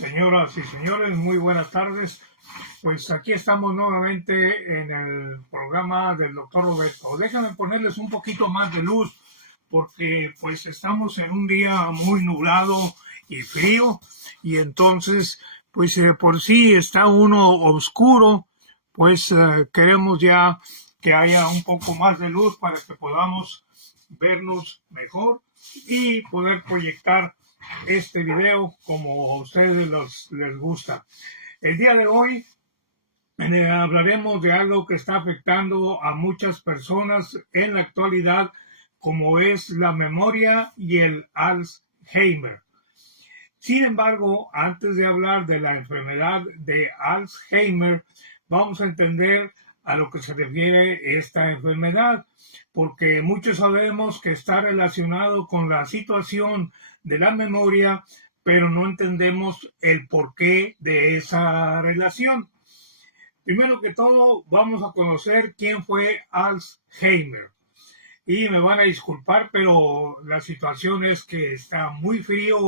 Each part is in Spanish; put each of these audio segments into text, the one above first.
Señoras y señores, muy buenas tardes. Pues aquí estamos nuevamente en el programa del doctor Roberto. Déjenme ponerles un poquito más de luz porque pues estamos en un día muy nublado y frío y entonces pues por sí está uno oscuro, pues queremos ya que haya un poco más de luz para que podamos vernos mejor y poder proyectar este video como a ustedes les gusta. El día de hoy hablaremos de algo que está afectando a muchas personas en la actualidad, como es la memoria y el Alzheimer. Sin embargo, antes de hablar de la enfermedad de Alzheimer, vamos a entender a lo que se refiere esta enfermedad, porque muchos sabemos que está relacionado con la situación de la memoria, pero no entendemos el porqué de esa relación. Primero que todo, vamos a conocer quién fue Alzheimer. Y me van a disculpar, pero la situación es que está muy frío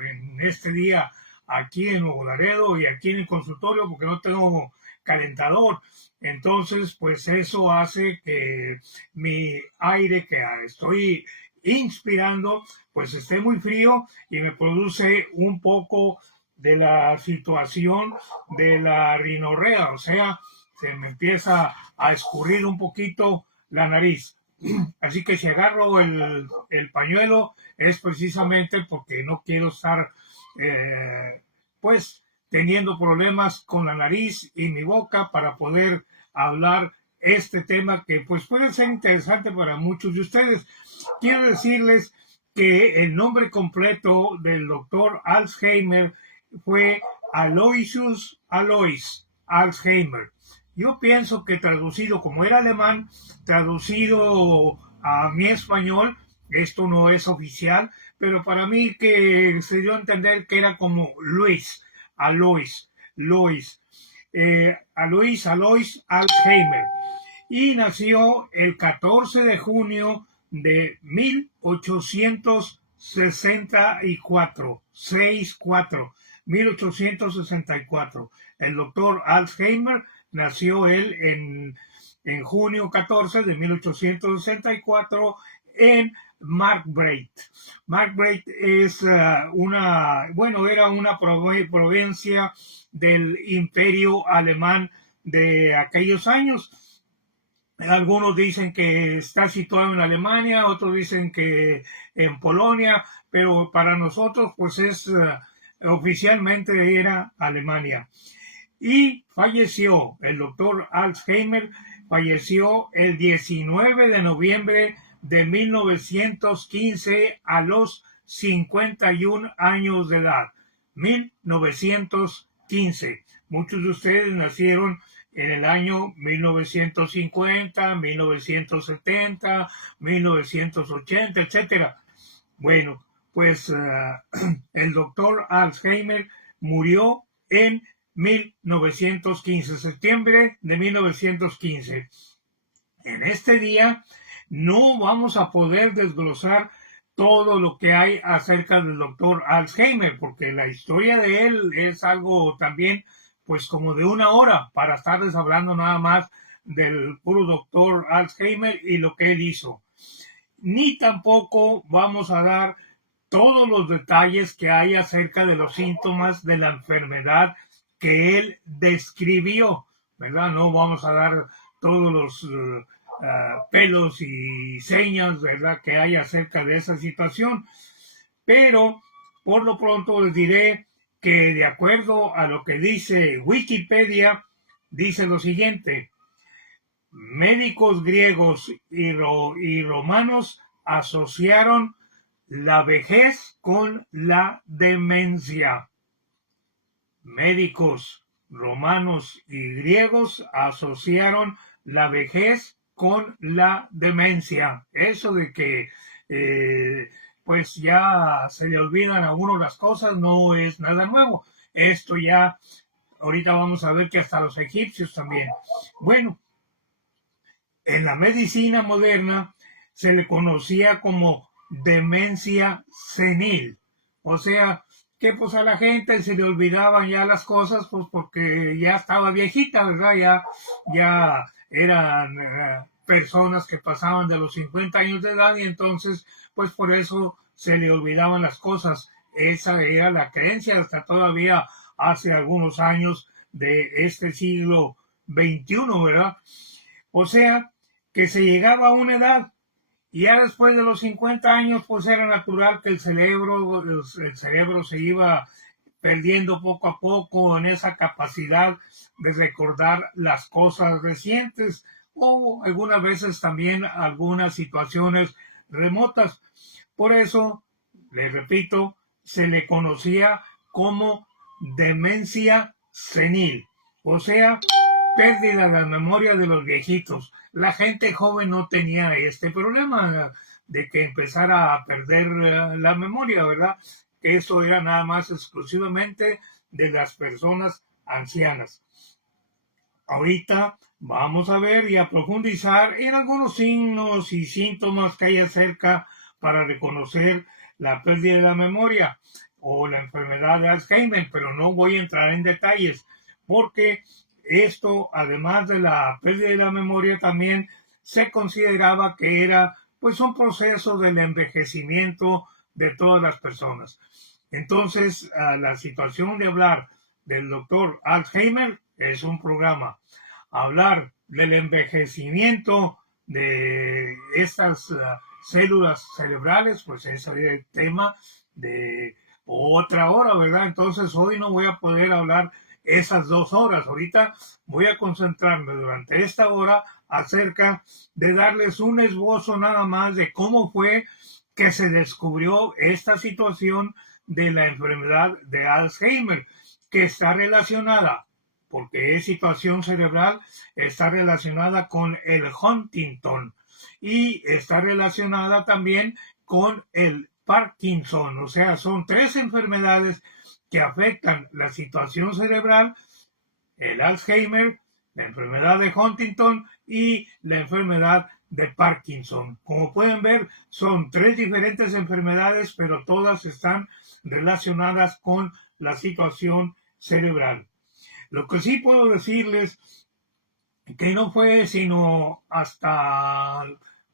en este día aquí en Nuevo Laredo y aquí en el consultorio porque no tengo calentador. Entonces, pues eso hace que mi aire que estoy inspirando, pues esté muy frío y me produce un poco de la situación de la rinorrea, o sea, se me empieza a escurrir un poquito la nariz. Así que si agarro el pañuelo es precisamente porque no quiero estar pues teniendo problemas con la nariz y mi boca para poder hablar este tema que pues puede ser interesante para muchos de ustedes. Quiero decirles que el nombre completo del doctor Alzheimer fue Aloysius Alois Alzheimer. Yo pienso que traducido, como era alemán, traducido a mi español, esto no es oficial, pero para mí que se dio a entender que era como Luis, Alois, Alois Alzheimer. Y nació el 14 de junio de 1864, 1864. El doctor Alzheimer nació él en junio 14 de 1864 en Markbraith. Markbraith es era una provincia del Imperio Alemán de aquellos años. Algunos dicen que está situado en Alemania, otros dicen que en Polonia, pero para nosotros pues oficialmente era Alemania. Y falleció, el doctor Alzheimer falleció el 19 de noviembre de 1915 a los 51 años de edad. 1915. Muchos de ustedes nacieron en el año 1950, 1970, 1980, etcétera. Bueno, pues el doctor Alzheimer murió en 1915, septiembre de 1915. En este día no vamos a poder desglosar todo lo que hay acerca del doctor Alzheimer, porque la historia de él es algo también, pues como de una hora, para estarles hablando nada más del puro doctor Alzheimer y lo que él hizo. Ni tampoco vamos a dar todos los detalles que hay acerca de los síntomas de la enfermedad que él describió, ¿verdad? No vamos a dar todos los pelos y señas, ¿verdad?, que hay acerca de esa situación, pero por lo pronto les diré que de acuerdo a lo que dice Wikipedia, dice lo siguiente: médicos griegos y romanos asociaron la vejez con la demencia. Médicos romanos y griegos asociaron la vejez con la demencia. Eso de que pues ya se le olvidan a uno las cosas no es nada nuevo. Esto ya, ahorita vamos a ver que hasta los egipcios también. Bueno, en la medicina moderna se le conocía como demencia senil, o sea que pues a la gente se le olvidaban ya las cosas, pues porque ya estaba viejita, ¿verdad? Ya eran personas que pasaban de los 50 años de edad y entonces, pues por eso se le olvidaban las cosas. Esa era la creencia hasta todavía hace algunos años de este siglo XXI, ¿verdad? O sea, que se llegaba a una edad y ya después de los 50 años, pues era natural que el cerebro se iba perdiendo poco a poco en esa capacidad de recordar las cosas recientes o algunas veces también algunas situaciones remotas. Por eso, les repito, se le conocía como demencia senil, o sea, pérdida de la memoria de los viejitos. La gente joven no tenía este problema de que empezara a perder la memoria, ¿verdad? Eso era nada más exclusivamente de las personas ancianas. Ahorita vamos a ver y a profundizar en algunos signos y síntomas que hay acerca para reconocer la pérdida de la memoria o la enfermedad de Alzheimer, pero no voy a entrar en detalles porque esto, además de la pérdida de la memoria, también se consideraba que era pues un proceso del envejecimiento de todas las personas. Entonces, la situación de hablar del doctor Alzheimer es un programa. Hablar del envejecimiento de estas células cerebrales, pues ese es el tema de otra hora, ¿verdad? Entonces, hoy no voy a poder hablar esas 2 horas. Ahorita voy a concentrarme durante esta hora acerca de darles un esbozo nada más de cómo fue que se descubrió esta situación de la enfermedad de Alzheimer, que está relacionada, porque es situación cerebral, está relacionada con el Huntington y está relacionada también con el Parkinson. O sea, son 3 enfermedades que afectan la situación cerebral, el Alzheimer, la enfermedad de Huntington y la enfermedad de Parkinson. Como pueden ver, son 3 diferentes enfermedades, pero todas están relacionadas con la situación cerebral. Lo que sí puedo decirles que no fue sino hasta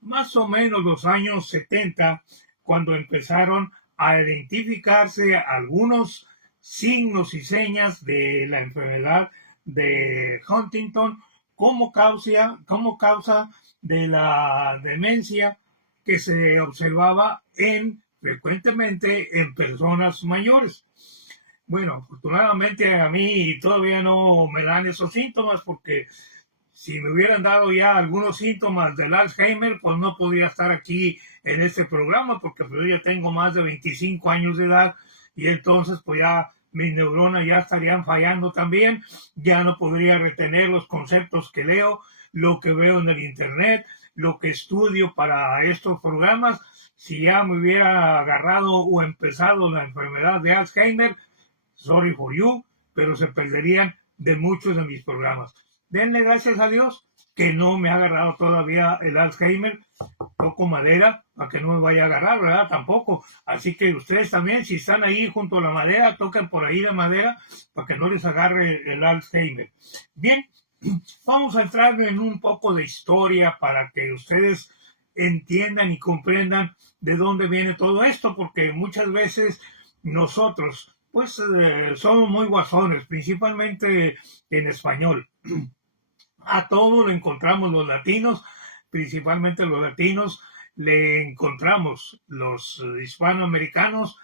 más o menos los años 70 cuando empezaron a identificarse algunos signos y señas de la enfermedad de Huntington como causa de la demencia que se observaba frecuentemente en personas mayores. Bueno, afortunadamente a mí todavía no me dan esos síntomas porque si me hubieran dado ya algunos síntomas del Alzheimer, pues no podría estar aquí en este programa porque pues, yo ya tengo más de 25 años de edad y entonces pues ya mis neuronas ya estarían fallando también, ya no podría retener los conceptos que leo, lo que veo en el internet, lo que estudio para estos programas. Si ya me hubiera agarrado o empezado la enfermedad de Alzheimer, sorry for you, pero se perderían de muchos de mis programas. Denle gracias a Dios que no me ha agarrado todavía el Alzheimer. Toco madera para que no me vaya a agarrar, ¿verdad? Tampoco. Así que ustedes también, si están ahí junto a la madera, toquen por ahí la madera para que no les agarre el Alzheimer. Bien, vamos a entrar en un poco de historia para que ustedes entiendan y comprendan de dónde viene todo esto, porque muchas veces nosotros, pues, somos muy guasones, principalmente en español. A todo lo encontramos los latinos, principalmente los latinos, le encontramos los hispanoamericanos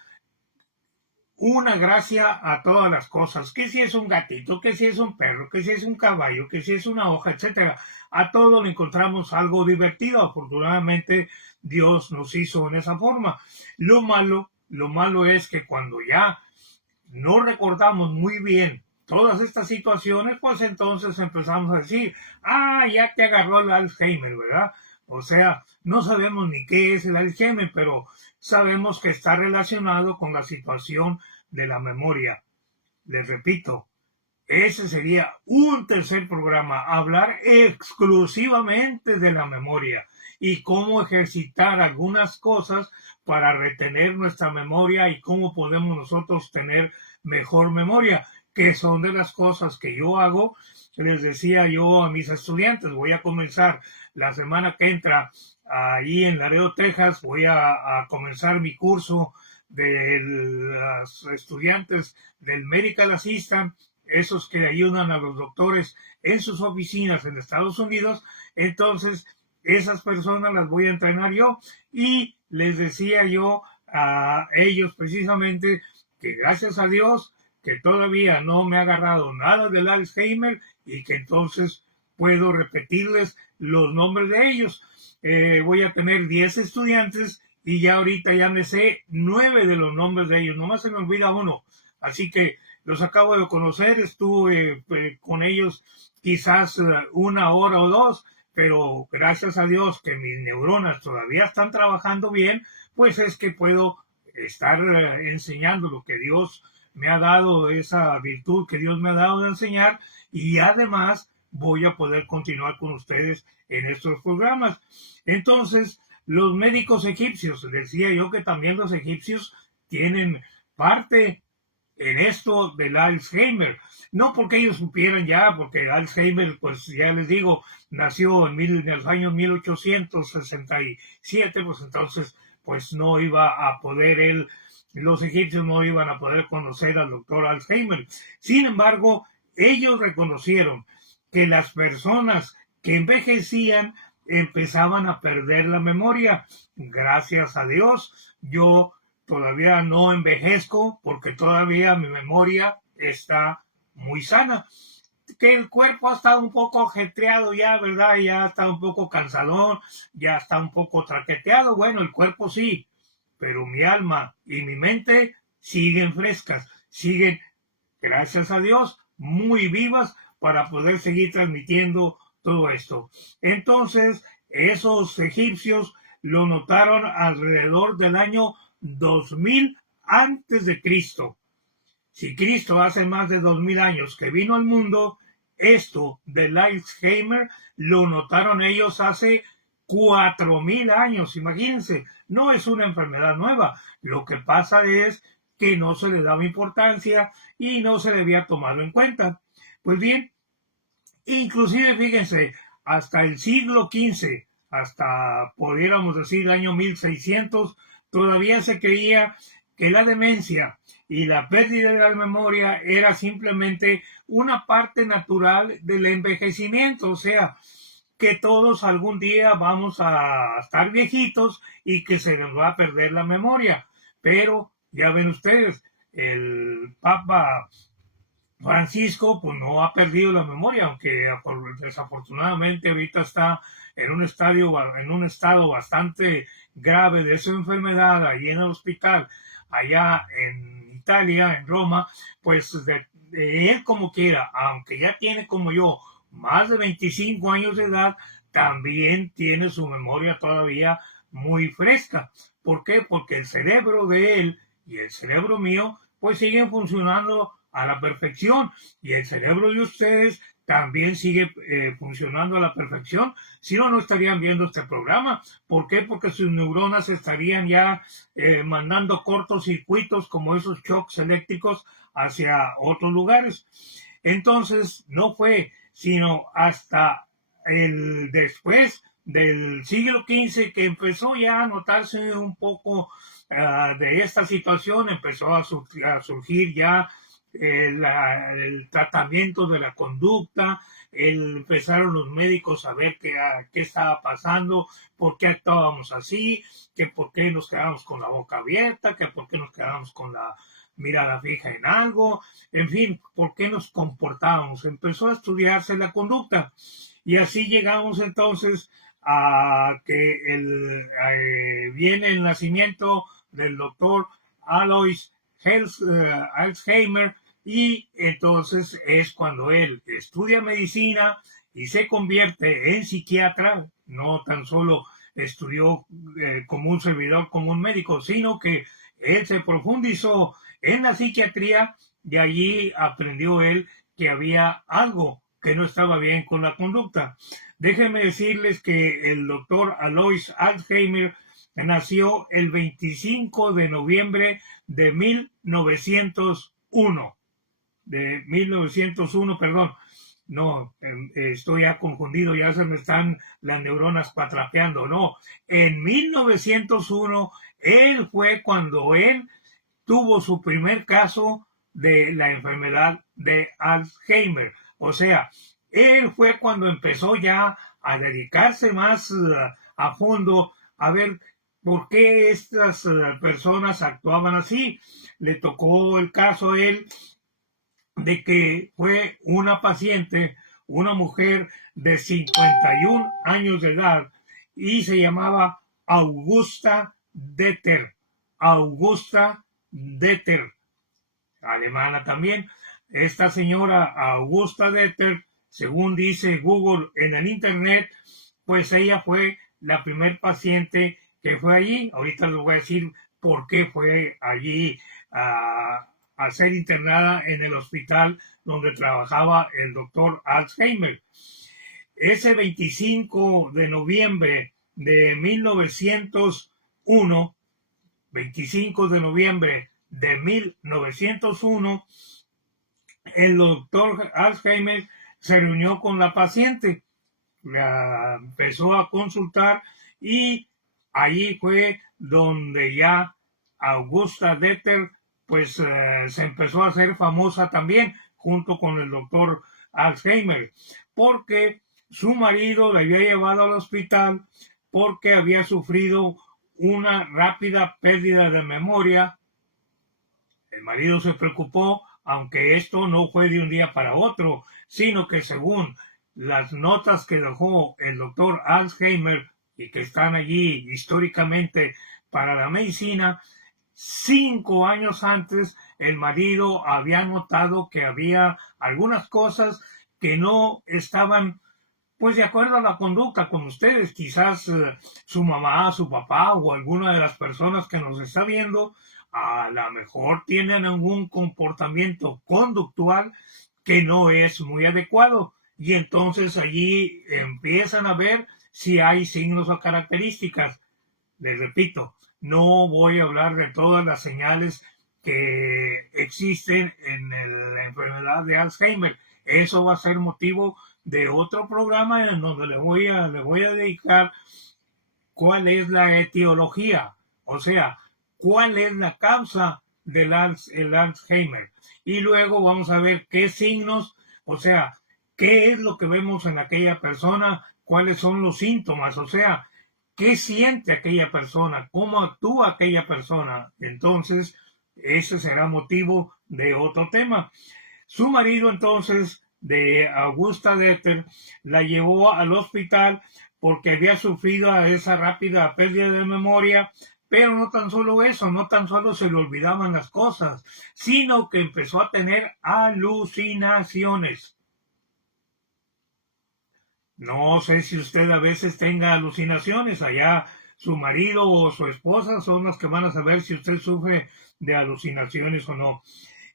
una gracia a todas las cosas, que si es un gatito, que si es un perro, que si es un caballo, que si es una hoja, etcétera. A todo le encontramos algo divertido. Afortunadamente Dios nos hizo en esa forma. Lo malo es que cuando ya no recordamos muy bien todas estas situaciones, pues entonces empezamos a decir, ya te agarró el Alzheimer, ¿verdad? O sea, no sabemos ni qué es el Alzheimer, pero sabemos que está relacionado con la situación de la memoria. Les repito, ese sería un tercer programa, hablar exclusivamente de la memoria. y cómo ejercitar algunas cosas para retener nuestra memoria y cómo podemos nosotros tener mejor memoria, que son de las cosas que yo hago. Les decía yo a mis estudiantes, voy a comenzar la semana que entra ahí en Laredo, Texas, voy a comenzar mi curso de los estudiantes del Medical Assistant, esos que ayudan a los doctores en sus oficinas en Estados Unidos. Entonces, esas personas las voy a entrenar yo, y les decía yo a ellos precisamente que gracias a Dios que todavía no me ha agarrado nada del Alzheimer, y que entonces puedo repetirles los nombres de ellos. Voy a tener 10 estudiantes y ya ahorita ya me sé 9 de los nombres de ellos, nomás se me olvida uno. Así que los acabo de conocer, estuve con ellos quizás una hora o dos, pero gracias a Dios que mis neuronas todavía están trabajando bien, pues es que puedo estar enseñando lo que Dios me ha dado, esa virtud que Dios me ha dado de enseñar, y además voy a poder continuar con ustedes en estos programas. Entonces, los médicos egipcios, decía yo que también los egipcios tienen parte en esto del Alzheimer, no porque ellos supieran ya, porque Alzheimer, pues ya les digo, nació en los años 1867, pues entonces, pues no iba a poder los egipcios no iban a poder conocer al doctor Alzheimer. Sin embargo, ellos reconocieron que las personas que envejecían empezaban a perder la memoria. Gracias a Dios, yo todavía no envejezco porque todavía mi memoria está muy sana. Que el cuerpo ha estado un poco ajetreado ya, ¿verdad? Ya está un poco cansadón, ya está un poco traqueteado. Bueno, el cuerpo sí, pero mi alma y mi mente siguen frescas, siguen, gracias a Dios, muy vivas para poder seguir transmitiendo todo esto. Entonces, esos egipcios lo notaron alrededor del año 2000 antes de Cristo. Si Cristo hace más de 2000 años que vino al mundo, esto del Alzheimer lo notaron ellos hace 4000 años. Imagínense, no es una enfermedad nueva. Lo que pasa es que no se le daba importancia y no se le había tomado en cuenta. Pues bien, inclusive fíjense, hasta el siglo XV, hasta pudiéramos decir el año 1600, todavía se creía que la demencia y la pérdida de la memoria era simplemente una parte natural del envejecimiento, o sea, que todos algún día vamos a estar viejitos y que se nos va a perder la memoria. Pero ya ven ustedes, el Papa Francisco pues no ha perdido la memoria, aunque desafortunadamente ahorita está en un estado bastante grave de su enfermedad allí en el hospital, allá en Italia, en Roma. Pues de él como quiera, aunque ya tiene como yo más de 25 años de edad, también tiene su memoria todavía muy fresca. ¿Por qué? Porque el cerebro de él y el cerebro mío pues siguen funcionando a la perfección, y el cerebro de ustedes también sigue funcionando a la perfección. Si no, no estarían viendo este programa. ¿Por qué? Porque sus neuronas estarían ya mandando cortocircuitos, como esos shocks eléctricos, hacia otros lugares. Entonces, no fue sino hasta el después del siglo XV que empezó ya a notarse un poco de esta situación. Empezó a surgir ya el tratamiento de la conducta. Empezaron los médicos a ver qué estaba pasando, por qué actuábamos así, que por qué nos quedábamos con la boca abierta, que por qué nos quedábamos con la mirada fija en algo, en fin, por qué nos comportábamos. Empezó a estudiarse la conducta, y así llegamos entonces a que viene el nacimiento del doctor Alois Alzheimer, y entonces es cuando él estudia medicina y se convierte en psiquiatra. No tan solo estudió como un servidor, como un médico, sino que él se profundizó en la psiquiatría, y allí aprendió él que había algo que no estaba bien con la conducta. Déjenme decirles que el doctor Alois Alzheimer nació el 25 de noviembre de 1901. De 1901, perdón. No, estoy ya confundido, ya se me están las neuronas patrapeando. No, en 1901, él fue cuando él tuvo su primer caso de la enfermedad de Alzheimer. O sea, él fue cuando empezó ya a dedicarse más a fondo a ver por qué estas personas actuaban así. Le tocó el caso a él de que fue una paciente, una mujer de 51 años de edad y se llamaba Augusta Deter. Augusta Deter, alemana también. Esta señora Augusta Deter, según dice Google en el internet, pues ella fue la primer paciente que fue allí. Ahorita les voy a decir por qué fue allí a ser internada en el hospital donde trabajaba el doctor Alzheimer. Ese 25 de noviembre de 1901, 25 de noviembre de 1901, el doctor Alzheimer se reunió con la paciente, la empezó a consultar y allí fue donde ya Augusta Deter pues se empezó a hacer famosa también junto con el doctor Alzheimer, porque su marido la había llevado al hospital porque había sufrido una rápida pérdida de memoria. El marido se preocupó, aunque esto no fue de un día para otro, sino que según las notas que dejó el doctor Alzheimer y que están allí históricamente para la medicina, 5 años antes el marido había notado que había algunas cosas que no estaban pues de acuerdo a la conducta con ustedes. Quizás su mamá, su papá o alguna de las personas que nos está viendo a lo mejor tienen algún comportamiento conductual que no es muy adecuado y entonces allí empiezan a ver si hay signos o características. Les repito, no voy a hablar de todas las señales que existen en la enfermedad de Alzheimer. Eso va a ser motivo de otro programa en donde le voy a dedicar cuál es la etiología, o sea, cuál es la causa del Alzheimer. Y luego vamos a ver qué signos, o sea, qué es lo que vemos en aquella persona, cuáles son los síntomas, o sea, qué siente aquella persona, cómo actúa aquella persona. Entonces, ese será motivo de otro tema. Su marido, entonces, de Augusta Deter, la llevó al hospital porque había sufrido esa rápida pérdida de memoria, pero no tan solo eso, no tan solo se le olvidaban las cosas, sino que empezó a tener alucinaciones. No sé si usted a veces tenga alucinaciones, allá su marido o su esposa son los que van a saber si usted sufre de alucinaciones o no.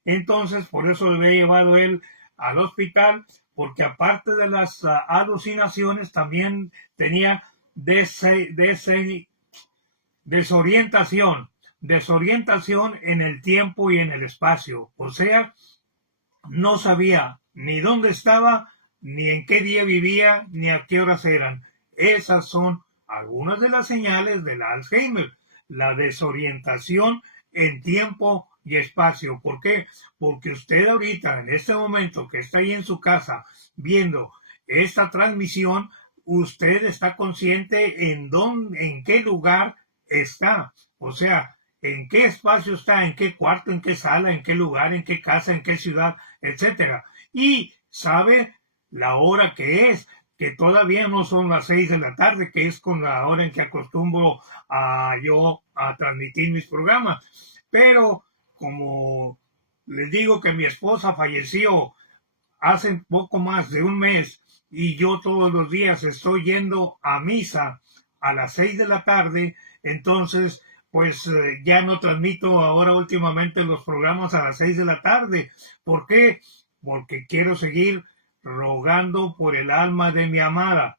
Entonces, por eso le había llevado él al hospital, porque aparte de las alucinaciones, también tenía desorientación en el tiempo y en el espacio. O sea, no sabía ni dónde estaba, ni en qué día vivía, ni a qué horas eran. Esas son algunas de las señales del Alzheimer. La desorientación en tiempo y espacio. ¿Por qué? Porque usted ahorita, en este momento que está ahí en su casa viendo esta transmisión, usted está consciente en qué lugar está. O sea, en qué espacio está, en qué cuarto, en qué sala, en qué lugar, en qué casa, en qué ciudad, etcétera. Y sabe la hora que es, que todavía no son las 6 de la tarde, que es con la hora en que acostumbro yo a transmitir mis programas. Pero como les digo que mi esposa falleció hace poco más de un mes y yo todos los días estoy yendo a misa a las 6 de la tarde, entonces pues ya no transmito ahora últimamente los programas a las 6 de la tarde. ¿Por qué? Porque quiero seguir rogando por el alma de mi amada.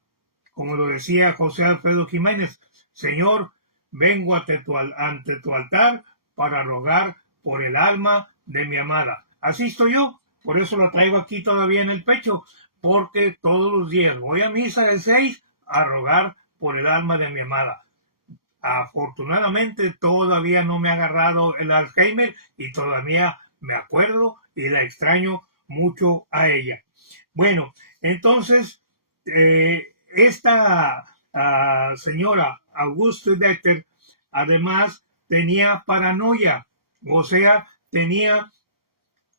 Como lo decía José Alfredo Jiménez, Señor, vengo ante tu altar para rogar por el alma de mi amada. Así estoy yo, por eso lo traigo aquí todavía en el pecho, porque todos los días voy a misa de 6 a rogar por el alma de mi amada. Afortunadamente todavía no me ha agarrado el Alzheimer y todavía me acuerdo y la extraño mucho a ella. Bueno, entonces esta señora Auguste Deter además tenía paranoia, o sea, tenía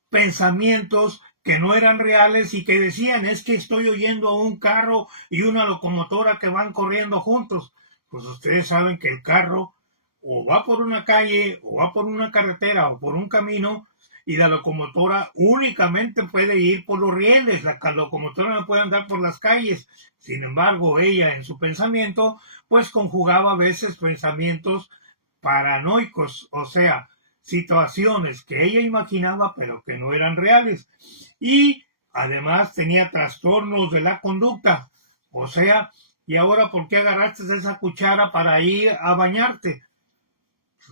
pensamientos que no eran reales y que decían, es que estoy oyendo un carro y una locomotora que van corriendo juntos. Pues ustedes saben que el carro o va por una calle, o va por una carretera, o por un camino, y la locomotora únicamente puede ir por los rieles. La locomotora no puede andar por las calles. Sin embargo, ella en su pensamiento, pues conjugaba a veces pensamientos paranoicos, o sea, situaciones que ella imaginaba pero que no eran reales. Y además tenía trastornos de la conducta, o sea, ¿y ahora por qué agarraste esa cuchara para ir a bañarte?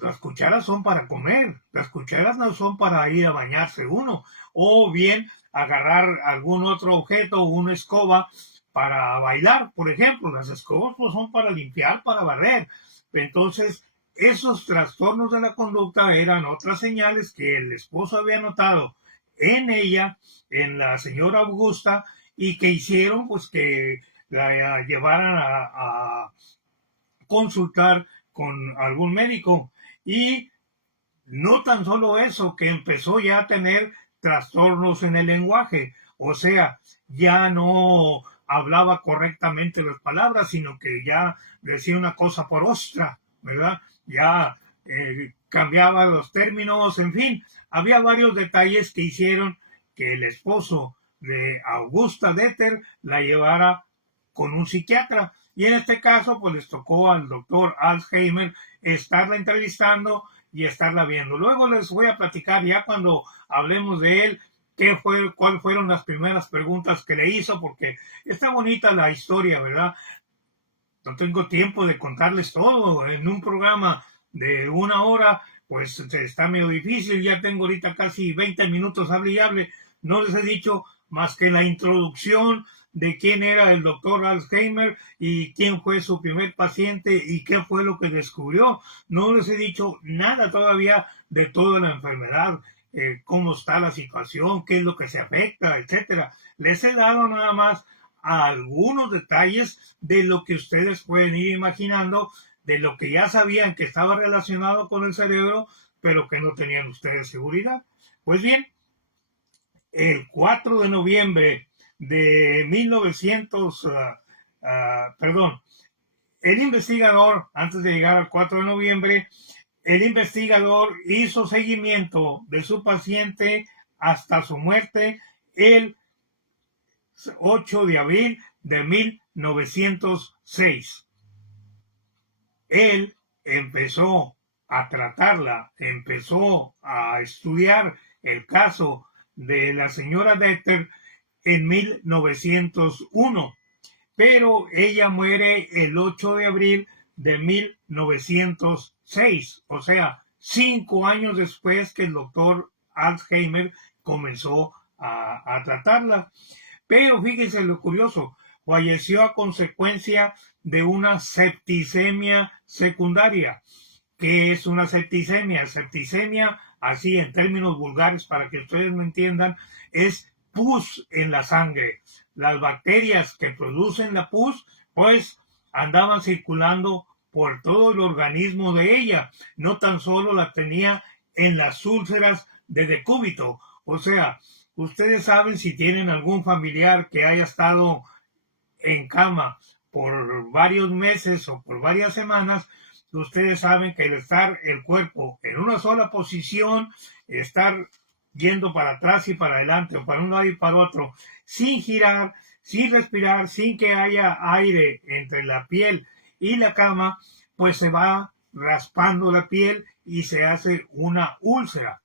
Las cucharas son para comer, las cucharas no son para ir a bañarse uno, o bien agarrar algún otro objeto, una escoba para bailar, por ejemplo. Las escobas pues, son para limpiar, para barrer. Entonces, esos trastornos de la conducta eran otras señales que el esposo había notado en ella, en la señora Augusta, y que hicieron pues que la llevaran a consultar con algún médico. Y no tan solo eso, que empezó ya a tener trastornos en el lenguaje, o sea, ya no hablaba correctamente las palabras, sino que ya decía una cosa por otra, ¿verdad? Ya cambiaba los términos, en fin, había varios detalles que hicieron que el esposo de Augusta Deter la llevara con un psiquiatra. Y en este caso, pues les tocó al doctor Alzheimer estarla entrevistando y estarla viendo. Luego les voy a platicar ya cuando hablemos de él, cuáles fueron las primeras preguntas que le hizo, porque está bonita la historia, ¿verdad? No tengo tiempo de contarles todo en un programa de 1 hora, pues está medio difícil. Ya tengo ahorita casi 20 minutos hable y hable. No les he dicho más que la introducción de quién era el doctor Alzheimer y quién fue su primer paciente y qué fue lo que descubrió. No les he dicho nada todavía de toda la enfermedad, cómo está la situación, qué es lo que se afecta, etcétera. Les he dado nada más algunos detalles de lo que ustedes pueden ir imaginando, de lo que ya sabían que estaba relacionado con el cerebro, pero que no tenían ustedes seguridad. Pues bien, el 4 de noviembre de 1900, perdón, el investigador, antes de llegar al 4 de noviembre, el investigador hizo seguimiento de su paciente hasta su muerte el 8 de abril de 1906. Él empezó a tratarla, empezó a estudiar el caso de la señora Deter en 1901, pero ella muere el 8 de abril de 1906, o sea, 5 años después que el doctor Alzheimer comenzó a tratarla. Pero fíjense lo curioso, falleció a consecuencia de una septicemia secundaria. ¿Qué es una septicemia? Septicemia, así en términos vulgares para que ustedes me entiendan, es pus en la sangre. Las bacterias que producen la pus, pues andaban circulando por todo el organismo de ella. No tan solo la tenía en las úlceras de decúbito, o sea, ustedes saben si tienen algún familiar que haya estado en cama por varios meses o por varias semanas, ustedes saben que el estar el cuerpo en una sola posición, estar yendo para atrás y para adelante o para un lado y para otro, sin girar, sin respirar, sin que haya aire entre la piel y la cama, pues se va raspando la piel y se hace una úlcera.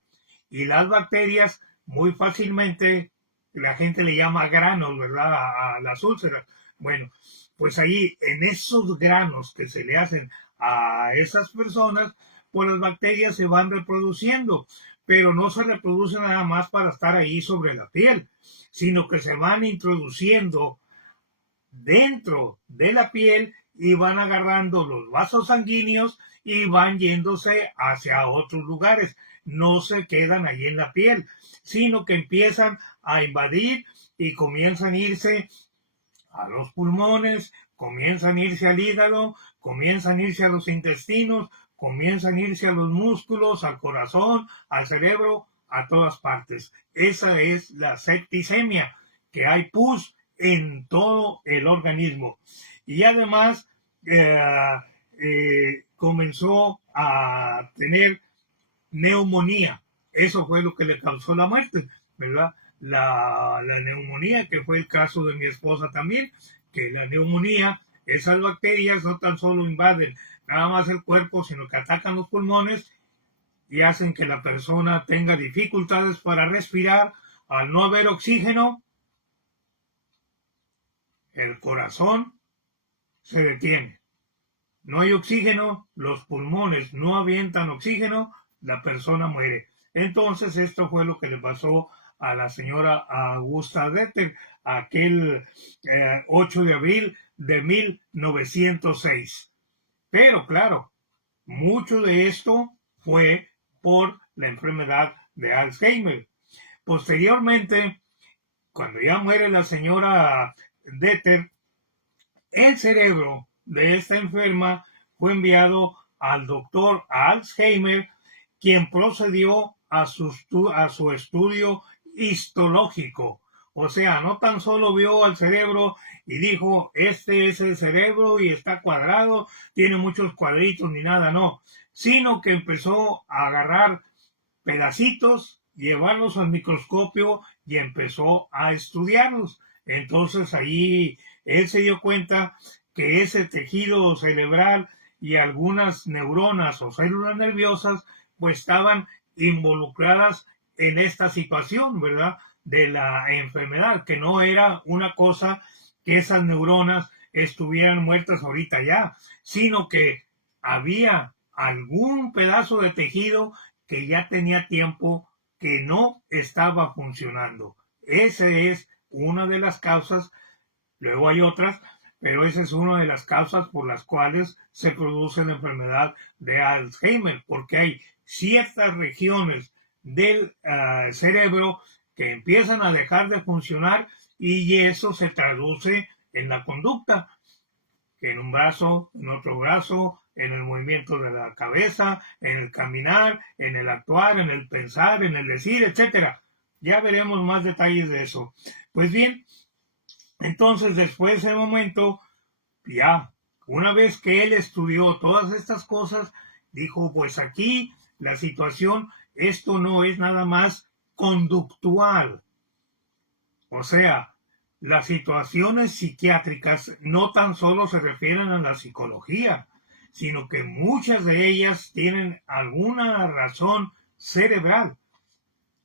Y las bacterias muy fácilmente la gente le llama granos, ¿verdad? A las úlceras. Bueno, pues ahí en esos granos que se le hacen a esas personas, pues las bacterias se van reproduciendo, pero no se reproducen nada más para estar ahí sobre la piel, sino que se van introduciendo dentro de la piel y van agarrando los vasos sanguíneos y van yéndose hacia otros lugares. No se quedan ahí en la piel, sino que empiezan a invadir y comienzan a irse a los pulmones, comienzan a irse al hígado, comienzan a irse a los intestinos, comienzan a irse a los músculos, al corazón, al cerebro, a todas partes. Esa es la septicemia, que hay pus en todo el organismo. Y además comenzó a tener neumonía. Eso fue lo que le causó la muerte, ¿verdad? La neumonía, que fue el caso de mi esposa también, que la neumonía, esas bacterias no tan solo invaden nada más el cuerpo, sino que atacan los pulmones y hacen que la persona tenga dificultades para respirar. Al no haber oxígeno, el corazón se detiene. No hay oxígeno, los pulmones no avientan oxígeno, la persona muere. Entonces esto fue lo que le pasó a la señora Augusta Deter aquel 8 de abril de 1906. Pero claro, mucho de esto fue por la enfermedad de Alzheimer. Posteriormente, cuando ya muere la señora Deter, el cerebro de esta enferma fue enviado al doctor Alzheimer, quien procedió a su estudio histológico. O sea, no tan solo vio al cerebro y dijo, este es el cerebro y está cuadrado, tiene muchos cuadritos ni nada, no, sino que empezó a agarrar pedacitos, llevarlos al microscopio y empezó a estudiarlos. Entonces ahí él se dio cuenta que ese tejido cerebral y algunas neuronas o células nerviosas pues estaban involucradas en esta situación, ¿verdad? De la enfermedad, que no era una cosa que esas neuronas estuvieran muertas ahorita ya, sino que había algún pedazo de tejido que ya tenía tiempo que no estaba funcionando. Esa es una de las causas, luego hay otras, pero esa es una de las causas por las cuales se produce la enfermedad de Alzheimer, porque hay ciertas regiones del cerebro que empiezan a dejar de funcionar y eso se traduce en la conducta, en un brazo, en otro brazo, en el movimiento de la cabeza, en el caminar, en el actuar, en el pensar, en el decir, etcétera. Ya veremos más detalles de eso. Pues bien, entonces después de ese momento, ya, una vez que él estudió todas estas cosas, dijo, pues aquí la situación, esto no es nada más conductual. O sea, las situaciones psiquiátricas no tan solo se refieren a la psicología, sino que muchas de ellas tienen alguna razón cerebral,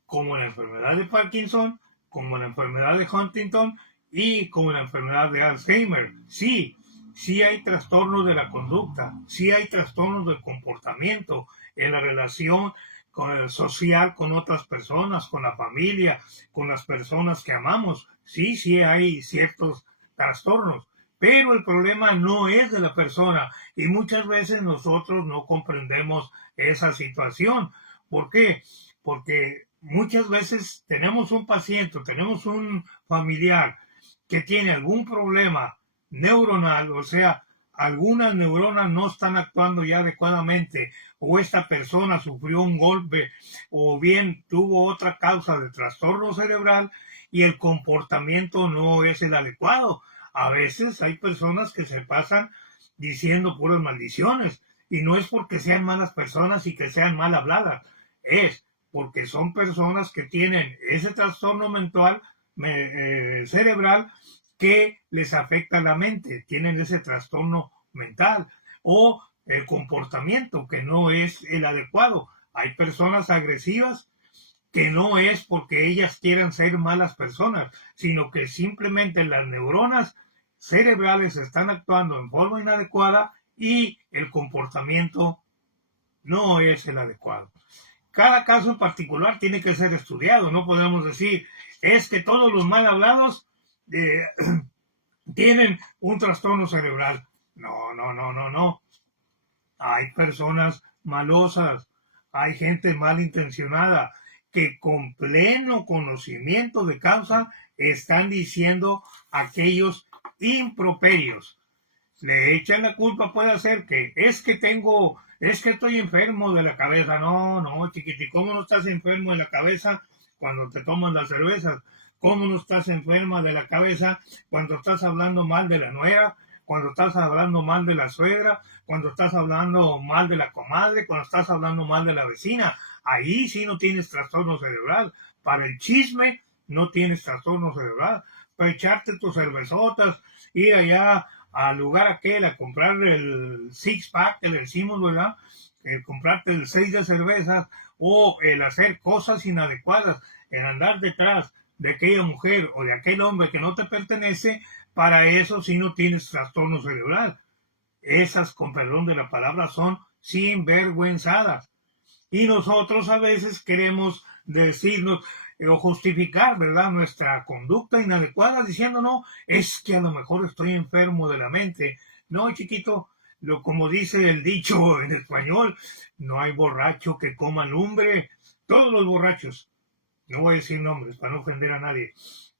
como la enfermedad de Parkinson, como la enfermedad de Huntington y como la enfermedad de Alzheimer. Sí, sí hay trastornos de la conducta, sí hay trastornos del comportamiento en la relación con el social con otras personas, con la familia, con las personas que amamos. Sí, sí hay ciertos trastornos, pero el problema no es de la persona y muchas veces nosotros no comprendemos esa situación. ¿Por qué? Porque muchas veces tenemos un paciente, tenemos un familiar que tiene algún problema neuronal, o sea, algunas neuronas no están actuando ya adecuadamente, o esta persona sufrió un golpe, o bien tuvo otra causa de trastorno cerebral y el comportamiento no es el adecuado. A veces hay personas que se pasan diciendo puras maldiciones, y no es porque sean malas personas y que sean mal habladas, es porque son personas que tienen ese trastorno mental, cerebral, que les afecta la mente, tienen ese trastorno mental o el comportamiento que no es el adecuado. Hay personas agresivas que no es porque ellas quieran ser malas personas, sino que simplemente las neuronas cerebrales están actuando en forma inadecuada y el comportamiento no es el adecuado. Cada caso en particular tiene que ser estudiado. No podemos decir, es que todos los mal hablados eh, tienen un trastorno cerebral. No, no, no, no, no. Hay personas malosas, hay gente malintencionada que con pleno conocimiento de causa están diciendo aquellos improperios. Le echan la culpa, puede ser que es que estoy enfermo de la cabeza. No, no, chiquiti, ¿cómo no estás enfermo de la cabeza cuando te tomas las cervezas? ¿Cómo no estás enferma de la cabeza cuando estás hablando mal de la nuera, cuando estás hablando mal de la suegra, cuando estás hablando mal de la comadre, cuando estás hablando mal de la vecina? Ahí sí no tienes trastorno cerebral. Para el chisme no tienes trastorno cerebral. Para echarte tus cervezotas, ir allá al lugar aquel a comprar el six pack que le decimos, ¿verdad? El comprarte el 6 de cervezas o el hacer cosas inadecuadas, el andar detrás de aquella mujer o de aquel hombre que no te pertenece, para eso sí no tienes trastorno cerebral. Esas, con perdón de la palabra, son sinvergüenzadas. Y nosotros a veces queremos decirnos o justificar, ¿verdad?, nuestra conducta inadecuada diciendo, no, es que a lo mejor estoy enfermo de la mente. No, chiquito, como dice el dicho en español, no hay borracho que coma lumbre. Todos los borrachos, no voy a decir nombres para no ofender a nadie,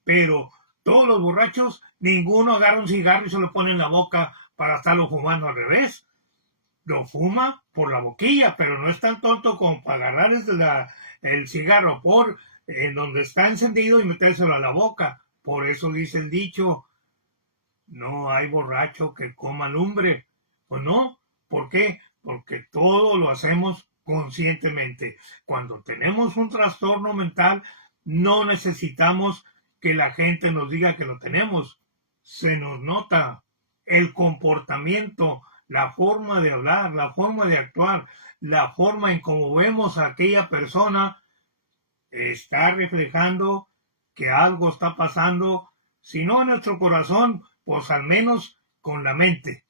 pero todos los borrachos, ninguno agarra un cigarro y se lo pone en la boca para estarlo fumando al revés. Lo fuma por la boquilla, pero no es tan tonto como para agarrar el cigarro por en donde está encendido y metérselo a la boca. Por eso dice el dicho, no hay borracho que coma lumbre. ¿O no? ¿Por qué? Porque todo lo hacemos conscientemente. Cuando tenemos un trastorno mental, no necesitamos que la gente nos diga que lo tenemos. Se nos nota el comportamiento, la forma de hablar, la forma de actuar, la forma en cómo vemos a aquella persona, está reflejando que algo está pasando, si no en nuestro corazón, pues al menos con la mente.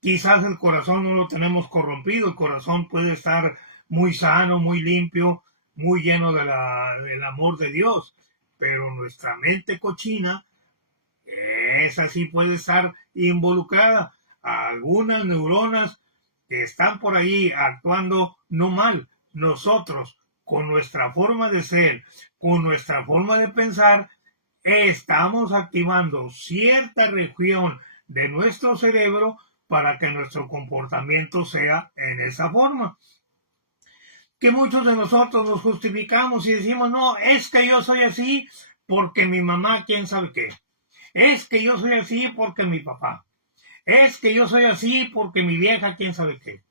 Quizás el corazón no lo tenemos corrompido, el corazón puede estar muy sano, muy limpio, muy lleno del amor de Dios, pero nuestra mente cochina, esa sí puede estar involucrada. Algunas neuronas que están por ahí actuando no mal. Nosotros, con nuestra forma de ser, con nuestra forma de pensar, estamos activando cierta región de nuestro cerebro para que nuestro comportamiento sea en esa forma. Que muchos de nosotros nos justificamos y decimos, no, es que yo soy así porque mi mamá, quién sabe qué. Es que yo soy así porque mi papá. Es que yo soy así porque mi vieja, quién sabe qué.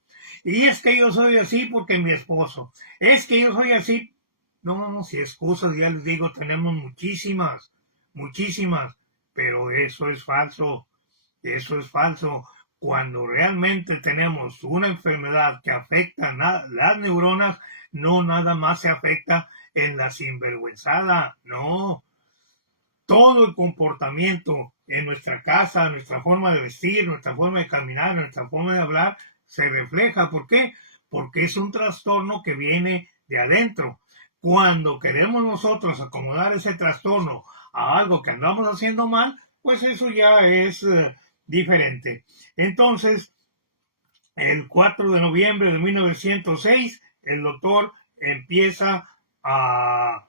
Y es que yo soy así porque mi esposo. Es que yo soy así. No, si excusas, ya les digo, tenemos muchísimas, muchísimas. Pero eso es falso. Eso es falso. Cuando realmente tenemos una enfermedad que afecta a las neuronas, no nada más se afecta en la sinvergüenzada. No, todo el comportamiento en nuestra casa, nuestra forma de vestir, nuestra forma de caminar, nuestra forma de hablar, se refleja. ¿Por qué? Porque es un trastorno que viene de adentro. Cuando queremos nosotros acomodar ese trastorno a algo que andamos haciendo mal, pues eso ya es diferente. Entonces, el 4 de noviembre de 1906, el doctor empieza a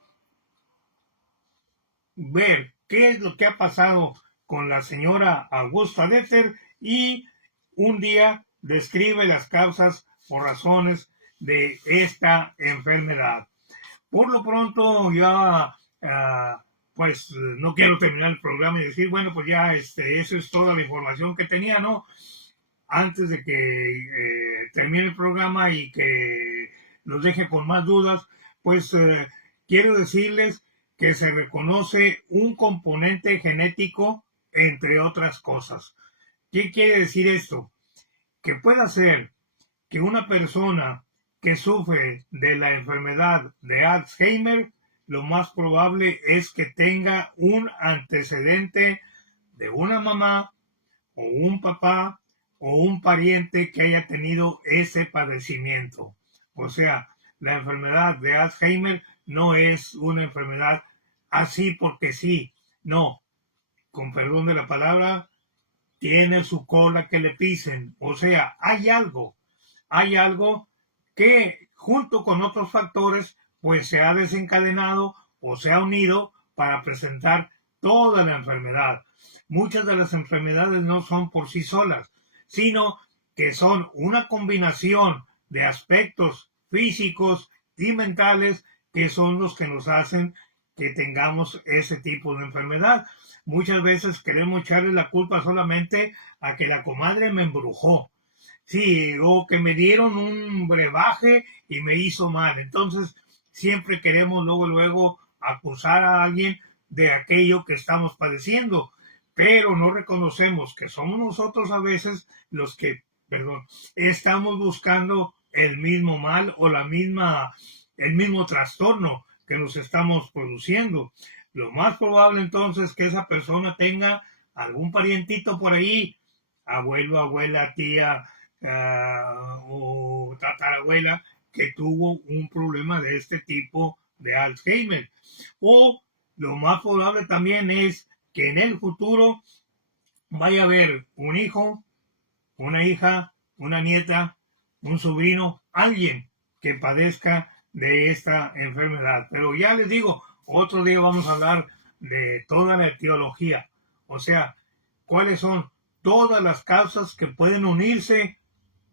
ver qué es lo que ha pasado con la señora Augusta Deter y un día describe las causas o razones de esta enfermedad. Por lo pronto ya, pues no quiero terminar el programa y decir, bueno, pues ya eso es toda la información que tenía, ¿no? Antes de que termine el programa y que los deje con más dudas, pues quiero decirles que se reconoce un componente genético, entre otras cosas. ¿Qué quiere decir esto? Que puede ser que una persona que sufre de la enfermedad de Alzheimer lo más probable es que tenga un antecedente de una mamá o un papá o un pariente que haya tenido ese padecimiento. O sea, la enfermedad de Alzheimer no es una enfermedad así porque sí, no, con perdón de la palabra, tiene su cola que le pisen. O sea, hay algo que junto con otros factores pues se ha desencadenado o se ha unido para presentar toda la enfermedad. Muchas de las enfermedades no son por sí solas, sino que son una combinación de aspectos físicos y mentales que son los que nos hacen que tengamos ese tipo de enfermedad. Muchas veces queremos echarle la culpa solamente a que la comadre me embrujó. Sí, o que me dieron un brebaje y me hizo mal. Entonces, siempre queremos luego acusar a alguien de aquello que estamos padeciendo, pero no reconocemos que somos nosotros a veces los que, perdón, estamos buscando el mismo mal o el mismo trastorno que nos estamos produciendo. Lo más probable entonces que esa persona tenga algún parientito por ahí, abuelo, abuela, tía, o tatarabuela, que tuvo un problema de este tipo de Alzheimer. O lo más probable también es que en el futuro vaya a haber un hijo, una hija, una nieta, un sobrino, alguien que padezca de esta enfermedad. Pero ya les digo, otro día vamos a hablar de toda la etiología, o sea, cuáles son todas las causas que pueden unirse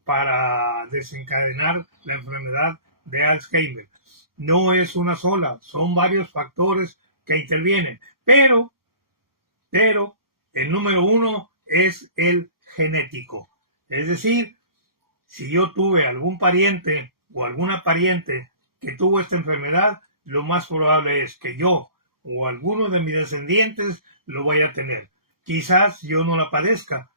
para desencadenar la enfermedad de Alzheimer. No es una sola, son varios factores que intervienen, pero el número uno es el genético. Es decir, si yo tuve algún pariente o alguna pariente que tuvo esta enfermedad, lo más probable es que yo o alguno de mis descendientes lo vaya a tener. Quizás yo no la padezca.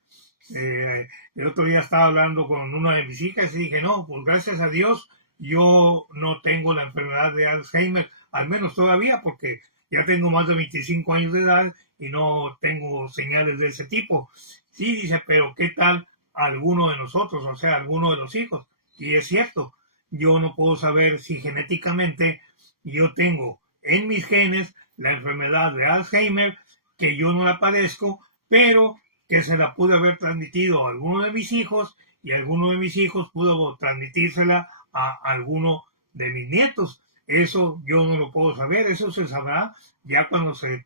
El otro día estaba hablando con una de mis hijas y dije, no, pues gracias a Dios yo no tengo la enfermedad de Alzheimer, al menos todavía, porque ya tengo más de 25 años de edad y no tengo señales de ese tipo. Sí, dice, pero ¿qué tal alguno de nosotros, o sea, alguno de los hijos? Y es cierto, yo no puedo saber si genéticamente yo tengo en mis genes la enfermedad de Alzheimer, que yo no la padezco, pero que se la pude haber transmitido a alguno de mis hijos y alguno de mis hijos pudo transmitírsela a alguno de mis nietos. Eso yo no lo puedo saber, eso se sabrá ya cuando se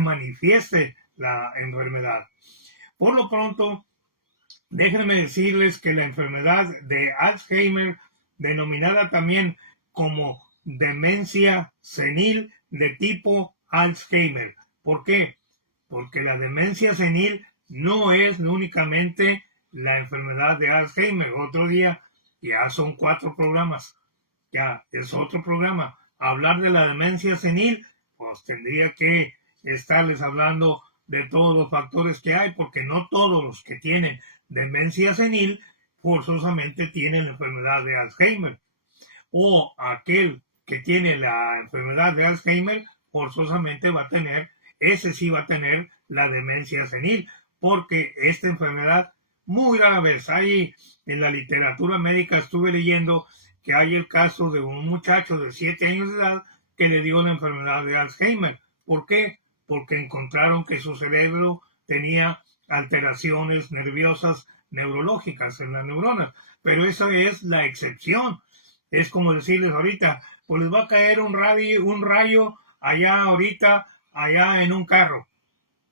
manifieste la enfermedad. Por lo pronto, déjenme decirles que la enfermedad de Alzheimer, denominada también como demencia senil de tipo Alzheimer. ¿Por qué? Porque la demencia senil no es únicamente la enfermedad de Alzheimer. Otro día ya son 4 programas. Ya es otro programa. Hablar de la demencia senil, pues tendría que estarles hablando de todos los factores que hay, porque no todos los que tienen demencia senil forzosamente tienen la enfermedad de Alzheimer. O aquel que tiene la enfermedad de Alzheimer forzosamente va a tener, ese sí va a tener la demencia senil, porque esta enfermedad muy rara vez hay en la literatura médica, estuve leyendo que hay el caso de un muchacho de 7 años de edad que le dio la enfermedad de Alzheimer. ¿Por qué? Porque encontraron que su cerebro tenía alteraciones nerviosas neurológicas en las neuronas, pero esa es la excepción. Es como decirles ahorita, pues les va a caer un rayo allá ahorita, allá en un carro.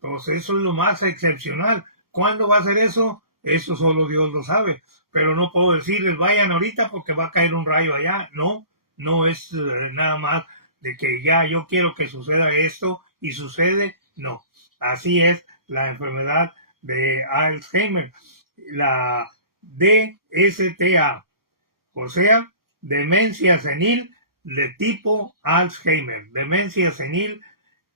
Entonces eso es lo más excepcional. ¿Cuándo va a ser eso? Eso solo Dios lo sabe. Pero no puedo decirles, vayan ahorita porque va a caer un rayo allá. No, no es nada más de que ya yo quiero que suceda esto y sucede. No, así es la enfermedad de Alzheimer, la DSTA, o sea, demencia senil de tipo Alzheimer, demencia senil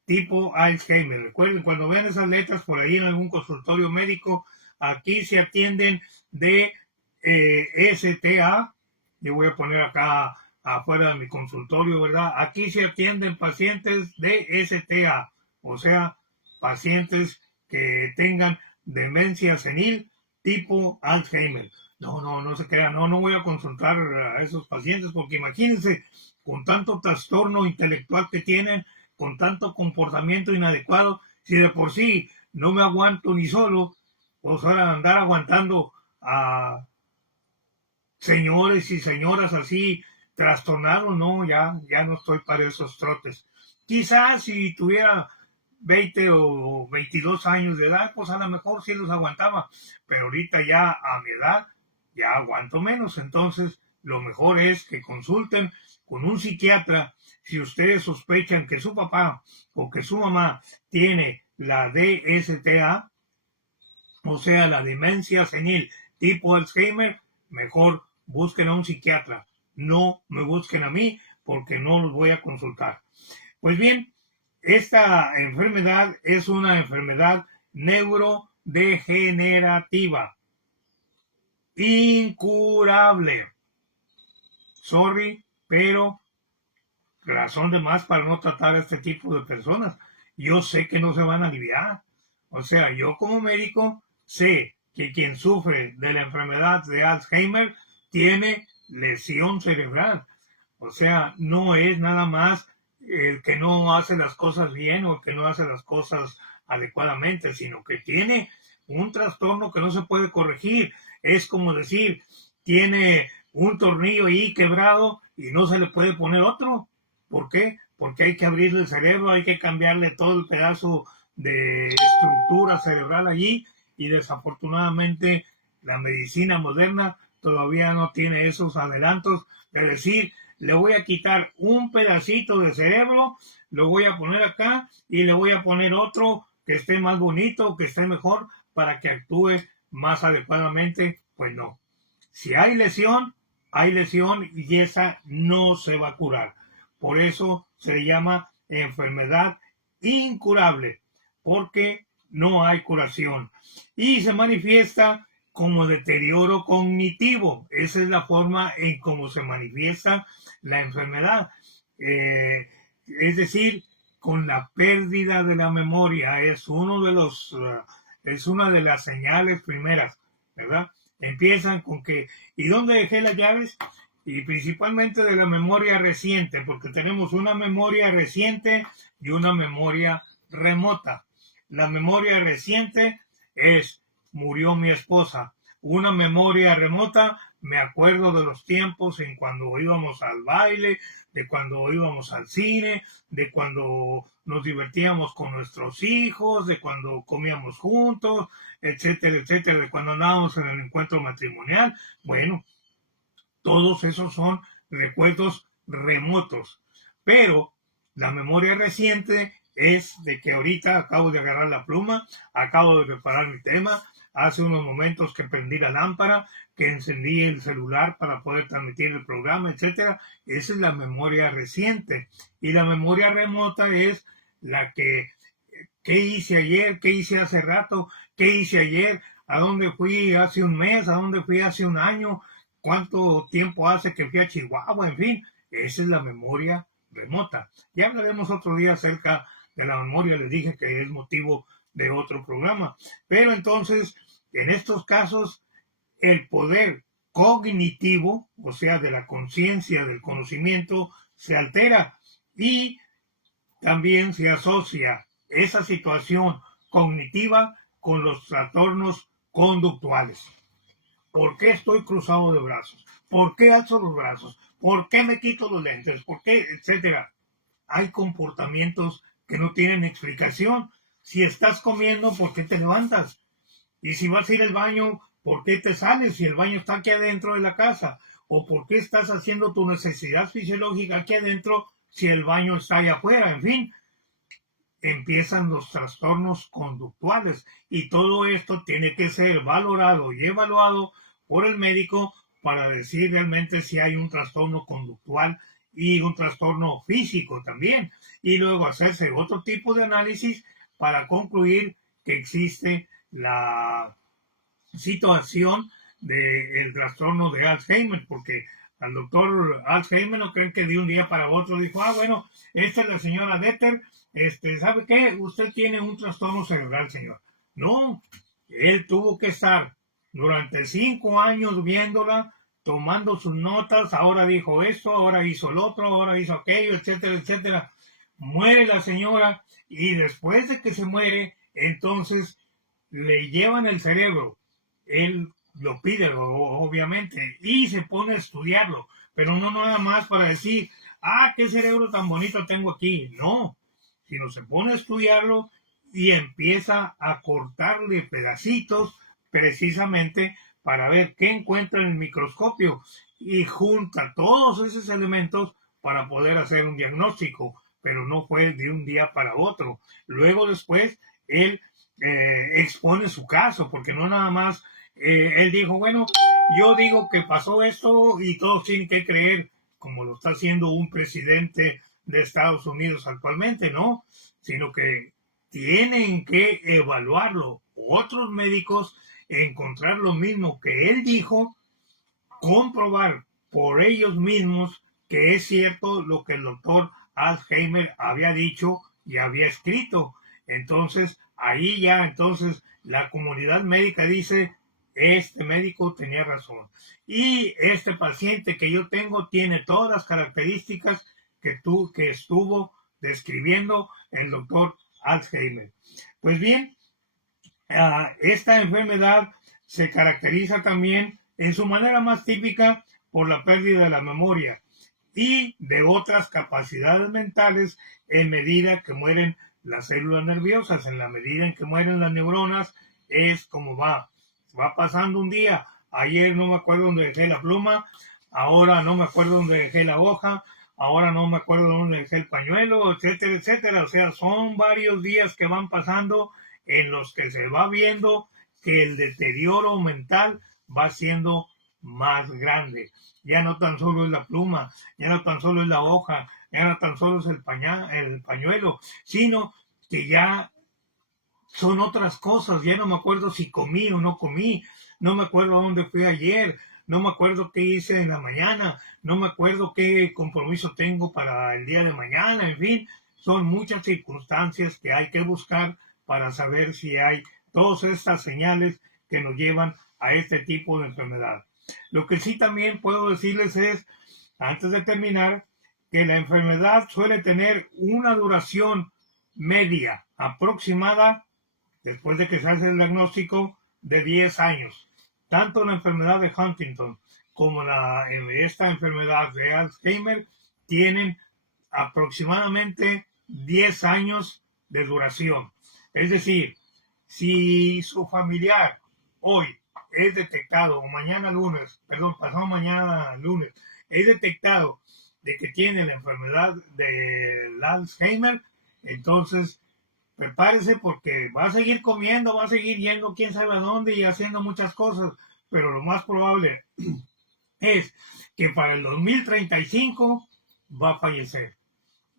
tipo Alzheimer. Recuerden, cuando vean esas letras por ahí en algún consultorio médico, aquí se atienden de STA. Yo voy a poner acá afuera de mi consultorio, ¿verdad? Aquí se atienden pacientes de STA, o sea, pacientes que tengan demencia senil tipo Alzheimer. No se crean, no voy a consultar a esos pacientes porque imagínense, con tanto trastorno intelectual que tienen, con tanto comportamiento inadecuado, si de por sí no me aguanto ni solo, pues ahora andar aguantando a señores y señoras así trastornados, no, ya no estoy para esos trotes. Quizás si tuviera 20 o 22 años de edad, pues a lo mejor sí los aguantaba, pero ahorita ya a mi edad ya aguanto menos, entonces lo mejor es que consulten con un psiquiatra si ustedes sospechan que su papá o que su mamá tiene la DSTA, o sea, la demencia senil tipo Alzheimer, mejor busquen a un psiquiatra. No me busquen a mí porque no los voy a consultar. Pues bien, esta enfermedad es una enfermedad neurodegenerativa, incurable. Sorry, pero razón de más para no tratar a este tipo de personas. Yo sé que no se van a aliviar. O sea, yo como médico sé que quien sufre de la enfermedad de Alzheimer tiene lesión cerebral. O sea, no es nada más el que no hace las cosas bien o el que no hace las cosas adecuadamente, sino que tiene un trastorno que no se puede corregir. Es como decir, tiene un tornillo ahí quebrado y no se le puede poner otro. ¿Por qué? Porque hay que abrirle el cerebro, hay que cambiarle todo el pedazo de estructura cerebral allí y desafortunadamente la medicina moderna todavía no tiene esos adelantos de decir, le voy a quitar un pedacito de cerebro, lo voy a poner acá y le voy a poner otro que esté más bonito, que esté mejor para que actúe más adecuadamente. Pues no. Si hay lesión y esa no se va a curar. Por eso se le llama enfermedad incurable, porque no hay curación. Y se manifiesta como deterioro cognitivo. Esa es la forma en cómo se manifiesta la enfermedad. Es decir, con la pérdida de la memoria es es una de las señales primeras, ¿verdad? Empiezan con que, ¿y dónde dejé las llaves? Y principalmente de la memoria reciente, porque tenemos una memoria reciente y una memoria remota. La memoria reciente es, murió mi esposa. Una memoria remota, me acuerdo de los tiempos en cuando íbamos al baile, de cuando íbamos al cine, de cuando nos divertíamos con nuestros hijos, de cuando comíamos juntos, etcétera, de cuando andábamos en el encuentro matrimonial. Bueno, todos esos son recuerdos remotos. Pero la memoria reciente es de que ahorita acabo de agarrar la pluma, acabo de preparar mi tema, hace unos momentos que prendí la lámpara, que encendí el celular para poder transmitir el programa, etcétera. Esa es la memoria reciente. Y la memoria remota es la que, ¿qué hice ayer? ¿Qué hice hace rato? ¿Qué hice ayer? ¿A dónde fui hace un mes? ¿A dónde fui hace un año? ¿Cuánto tiempo hace que fui a Chihuahua? En fin, esa es la memoria remota. Ya hablaremos otro día acerca de la memoria, les dije que es motivo de otro programa. Pero entonces, en estos casos, el poder cognitivo, o sea, de la conciencia, del conocimiento, se altera y también se asocia esa situación cognitiva con los trastornos conductuales. ¿Por qué estoy cruzado de brazos? ¿Por qué alzo los brazos? ¿Por qué me quito los lentes? ¿Por qué? Etcétera. Hay comportamientos que no tienen explicación. Si estás comiendo, ¿por qué te levantas? Y si vas a ir al baño, ¿por qué te sales si el baño está aquí adentro de la casa? ¿O por qué estás haciendo tu necesidad fisiológica aquí adentro si el baño está allá afuera? En fin, empiezan los trastornos conductuales y todo esto tiene que ser valorado y evaluado por el médico para decir realmente si hay un trastorno conductual y un trastorno físico también, y luego hacerse otro tipo de análisis para concluir que existe la situación del trastorno de Alzheimer, porque al doctor Alzheimer, no creen que de un día para otro dijo, bueno, esta es la señora Detter, ¿sabe qué? Usted tiene un trastorno cerebral, señor. No, él tuvo que estar durante 5 años viéndola, tomando sus notas, ahora dijo esto, ahora hizo el otro, ahora hizo aquello, etcétera, etcétera. Muere la señora y después de que se muere, entonces le llevan el cerebro. Él lo pide, obviamente, y se pone a estudiarlo, pero no nada más para decir, qué cerebro tan bonito tengo aquí. No, sino se pone a estudiarlo y empieza a cortarle pedacitos precisamente para ver qué encuentra en el microscopio y junta todos esos elementos para poder hacer un diagnóstico, pero no fue de un día para otro. Luego después él expone su caso, porque no nada más él dijo, bueno, yo digo que pasó esto y todos tienen que creer, como lo está haciendo un presidente de Estados Unidos actualmente, ¿no? Sino que tienen que evaluarlo otros médicos, encontrar lo mismo que él dijo, comprobar por ellos mismos que es cierto lo que el doctor Alzheimer había dicho y había escrito. Entonces, ahí ya, entonces, la comunidad médica dice, este médico tenía razón. Y este paciente que yo tengo tiene todas las características que estuvo describiendo el doctor Alzheimer. Pues bien, esta enfermedad se caracteriza también en su manera más típica por la pérdida de la memoria y de otras capacidades mentales en medida que mueren las células nerviosas. En la medida en que mueren las neuronas es como va pasando un día. Ayer no me acuerdo dónde dejé la pluma, ahora no me acuerdo dónde dejé la hoja, ahora no me acuerdo dónde dejé el pañuelo, etcétera, etcétera. O sea, son varios días que van pasando en los que se va viendo que el deterioro mental va siendo más grande. Ya no tan solo es la pluma, ya no tan solo es la hoja, ya no tan solo es el pañuelo, sino que ya son otras cosas. Ya no me acuerdo si comí o no comí, no me acuerdo a dónde fui ayer, no me acuerdo qué hice en la mañana, no me acuerdo qué compromiso tengo para el día de mañana, en fin, son muchas circunstancias que hay que buscar para saber si hay todas estas señales que nos llevan a este tipo de enfermedad. Lo que sí también puedo decirles es, antes de terminar, que la enfermedad suele tener una duración media aproximada después de que se hace el diagnóstico de 10 años. Tanto la enfermedad de Huntington como esta enfermedad de Alzheimer tienen aproximadamente 10 años de duración. Es decir, si su familiar hoy es detectado, o pasado mañana lunes, es detectado de que tiene la enfermedad de Alzheimer, entonces prepárese porque va a seguir comiendo, va a seguir yendo quién sabe a dónde y haciendo muchas cosas, pero lo más probable es que para el 2035 va a fallecer.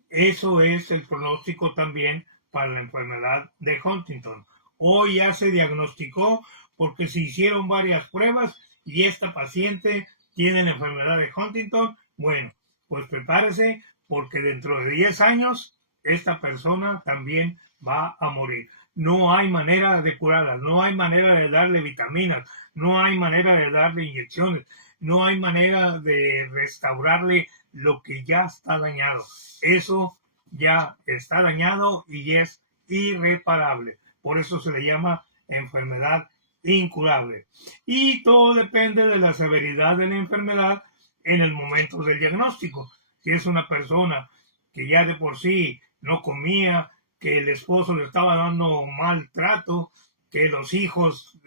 Eso es el pronóstico también para la enfermedad de Huntington. Hoy ya se diagnosticó porque se hicieron varias pruebas y esta paciente tiene la enfermedad de Huntington. Bueno, pues prepárese porque dentro de 10 años esta persona también va a morir. No hay manera de curarla, no hay manera de darle vitaminas, no hay manera de darle inyecciones, no hay manera de restaurarle lo que ya está dañado. Eso ya está dañado y es irreparable. Por eso se le llama enfermedad incurable. Y todo depende de la severidad de la enfermedad en el momento del diagnóstico. Si es una persona que ya de por sí no comía, que el esposo le estaba dando maltrato, que los hijos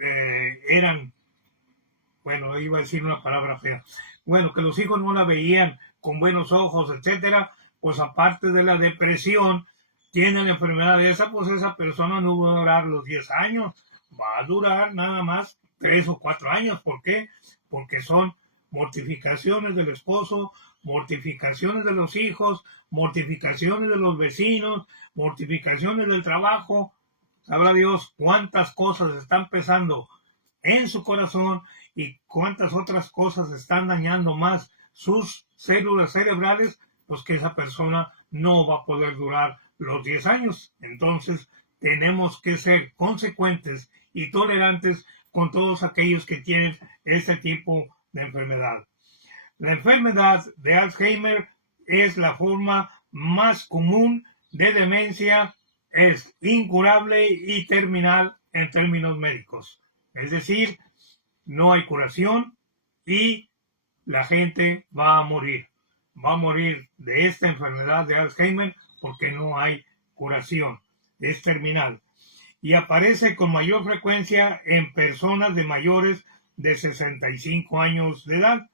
eran, bueno, iba a decir una palabra fea, bueno, que los hijos no la veían con buenos ojos, etcétera, pues aparte de la depresión, tiene la enfermedad de esa, pues esa persona no va a durar los 10 años, va a durar nada más 3 o 4 años. ¿Por qué? Porque son mortificaciones del esposo, mortificaciones de los hijos, mortificaciones de los vecinos, mortificaciones del trabajo. Sabrá Dios cuántas cosas están pesando en su corazón y cuántas otras cosas están dañando más sus células cerebrales, pues que esa persona no va a poder durar los 10 años. Entonces, tenemos que ser consecuentes y tolerantes con todos aquellos que tienen este tipo de enfermedad. La enfermedad de Alzheimer es la forma más común de demencia, es incurable y terminal en términos médicos. Es decir, no hay curación y la gente va a morir. Va a morir de esta enfermedad de Alzheimer porque no hay curación. Es terminal. Y aparece con mayor frecuencia en personas de mayores de 65 años de edad,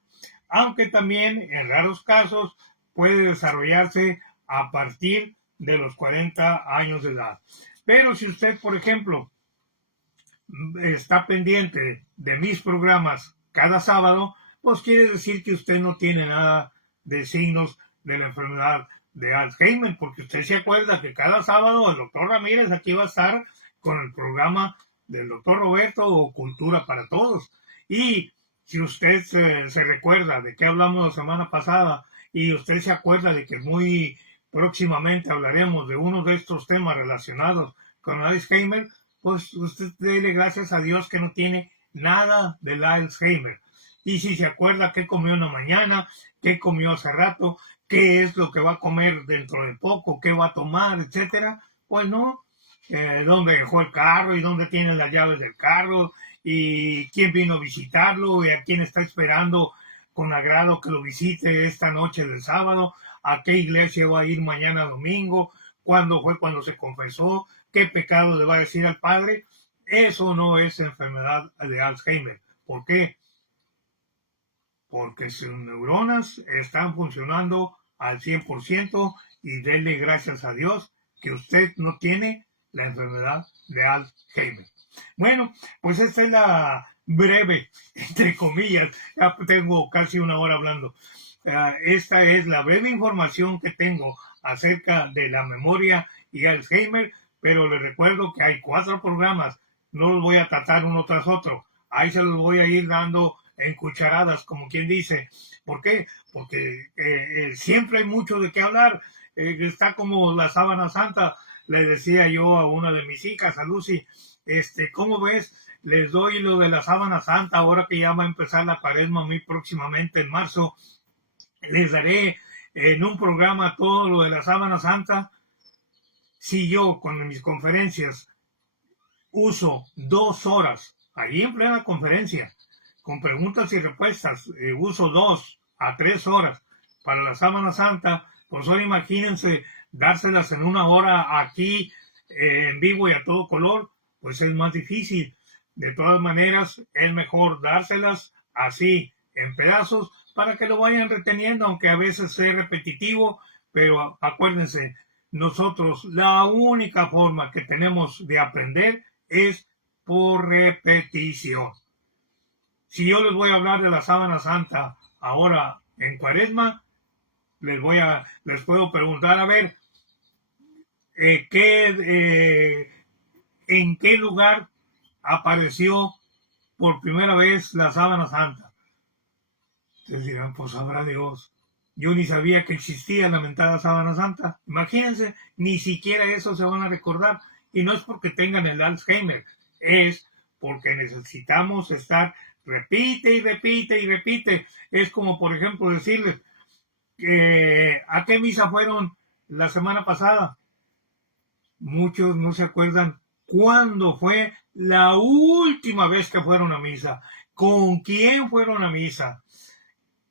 aunque también en raros casos puede desarrollarse a partir de los 40 años de edad. Pero si usted, por ejemplo, está pendiente de mis programas cada sábado, pues quiere decir que usted no tiene nada de signos de la enfermedad de Alzheimer, porque usted se acuerda que cada sábado el doctor Ramírez aquí va a estar con el programa del doctor Roberto o Cultura para Todos. Y si usted se recuerda de qué hablamos la semana pasada y usted se acuerda de que muy próximamente hablaremos de uno de estos temas relacionados con Alzheimer, pues usted dele gracias a Dios que no tiene nada del Alzheimer. Y si se acuerda qué comió en la mañana, qué comió hace rato, qué es lo que va a comer dentro de poco, qué va a tomar, etcétera, pues no, dónde dejó el carro y dónde tiene las llaves del carro y quién vino a visitarlo y a quién está esperando con agrado que lo visite esta noche del sábado, a qué iglesia va a ir mañana domingo, cuándo fue cuando se confesó, qué pecado le va a decir al Padre. Eso no es enfermedad de Alzheimer. ¿Por qué? Porque sus neuronas están funcionando al 100% y denle gracias a Dios que usted no tiene la enfermedad de Alzheimer. Bueno, pues esta es la breve, entre comillas, ya tengo casi una hora hablando. Esta es la breve información que tengo acerca de la memoria y Alzheimer, pero les recuerdo que hay 4 programas, no los voy a tratar uno tras otro, ahí se los voy a ir dando en cucharadas, como quien dice. ¿Por qué? Porque siempre hay mucho de qué hablar. Está como la sábana santa. Le decía yo a una de mis hijas, a Lucy, ¿cómo ves? Les doy lo de la sábana santa ahora que ya va a empezar la Cuaresma muy próximamente en marzo. Les daré en un programa todo lo de la sábana santa. Si yo con mis conferencias uso 2 horas, allí en plena conferencia, con preguntas y respuestas, uso 2 a 3 horas para la sábana santa, pues ahora imagínense dárselas en 1 hora aquí en vivo y a todo color, pues es más difícil. De todas maneras, es mejor dárselas así en pedazos para que lo vayan reteniendo, aunque a veces sea repetitivo, pero acuérdense, nosotros la única forma que tenemos de aprender es por repetición. Si yo les voy a hablar de la sábana santa ahora en Cuaresma, les puedo preguntar, a ver, en qué lugar apareció por primera vez la sábana santa. Ustedes dirán, pues sabrá Dios. Yo ni sabía que existía la lamentada sábana santa. Imagínense, ni siquiera eso se van a recordar. Y no es porque tengan el Alzheimer, es porque necesitamos estar repite y repite y repite. Es como, por ejemplo, decirles, ¿a qué misa fueron la semana pasada? Muchos no se acuerdan cuándo fue la última vez que fueron a misa, con quién fueron a misa,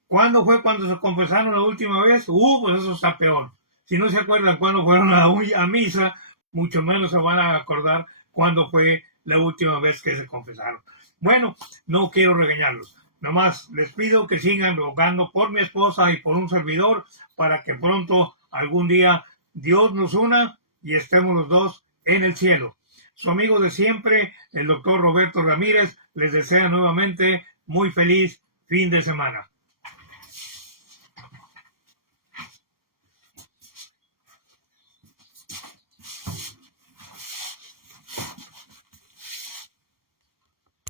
cuándo fue cuando se confesaron la última vez. Pues eso está peor. Si no se acuerdan cuándo fueron a misa, mucho menos se van a acordar cuándo fue la última vez que se confesaron. Bueno, no quiero regañarlos. Nomás les pido que sigan rogando por mi esposa y por un servidor para que pronto, algún día, Dios nos una y estemos los dos en el cielo. Su amigo de siempre, el doctor Roberto Ramírez, les desea nuevamente muy feliz fin de semana.